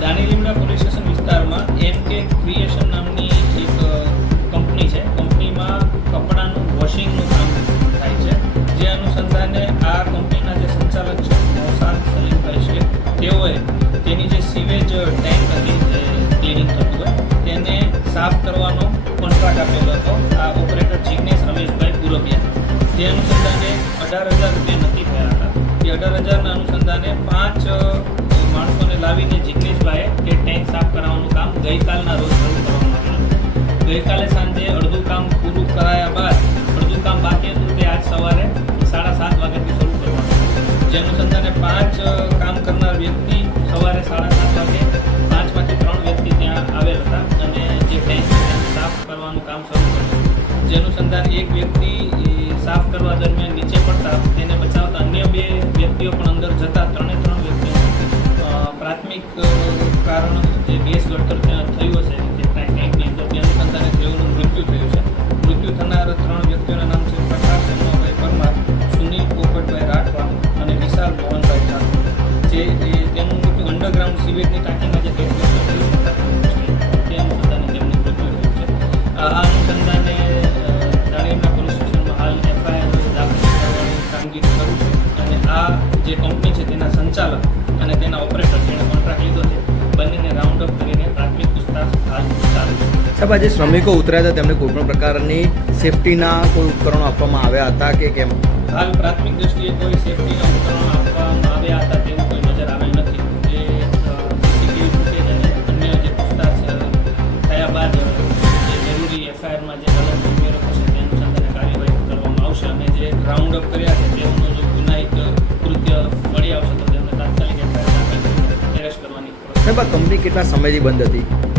Danilimda police station વિસ્તારમાં એમ કે creation નામની એક કંપની છે. કંપનીમાં કપડાનું વોશિંગનું કામ થાય છે. જે અનુસંધાને આ કંપનીના જે સંચાલક છે મોસાદ સલીમભાઈ છે, તેઓએ તેની જે સીવેજ ટેન્ક હતી, જે ક્લિનિંગ થતું હોય તેને સાફ કરવાનો કોન્ટ્રાક્ટ આપેલો હતો. આ ઓપરેટર જિગ્નેશ રમેશભાઈ પુરબિયા તે અનુસંધાને અઢાર હજાર રૂપિયા નક્કી થયા હતા. એ અઢાર હજારના અનુસંધાને ગઈકાલના રોજ શરૂ કરવામાં આવ્યું ગઈકાલે સાંજે અડધું કામ પૂરું કરાયા બાદ અડધું કામ બાકી હતું તે આજ સવારે સાડા સાત વાગ્યાથી શરૂ કરવાનું જે અનુસંધાને પાંચ કામ કરનાર વ્યક્તિ સવારે સાડા સાત વાગે પાંચમાંથી ત્રણ વ્યક્તિ ત્યાં આવેલ હતા અને જે ટેન્ક સાફ કરવાનું કામ શરૂ કર્યું. જે અનુસંધાન એક વ્યક્તિ સાફ કરવા દરમિયાન નીચે પડતા તેને બચાવતા અન્ય બે વ્યક્તિઓ કામગીરી છું અને આ જે કંપની છે તેના સંચાલક અને તેના ઓપરેટર જેણે કોન્ટ્રાક્ટ લીધો છે બંનેને રાઉન્ડ અપ કરીને પ્રાથમિક પૂછતાછ હાલ ચાલુ છે. સાહેબ આજે શ્રમિકો ઉતર્યા હતા તેમને કોઈ પણ પ્રકારની સેફટીના કોઈ ઉપકરણો આપવામાં આવ્યા હતા કે કેમ? હાલ પ્રાથમિક દ્રષ્ટિએ કોઈ સેફટીના ઉપકરણો આપવામાં આવ્યા હતા તેવું કોઈ નજર આવેલ નથી. જે સીસીટીવી ફૂટેજ અને અન્ય જે પૂછતાછ થયા બાદ જે જરૂરી એફઆઈઆરમાં જે કલમ ઉમેરો થશે તે અનુસંધાને કાર્યવાહી કરવામાં આવશે અને જે રાઉન્ડ અપ કર્યા સાહેબ કંપની કેટલા સમયથી બંધ હતી?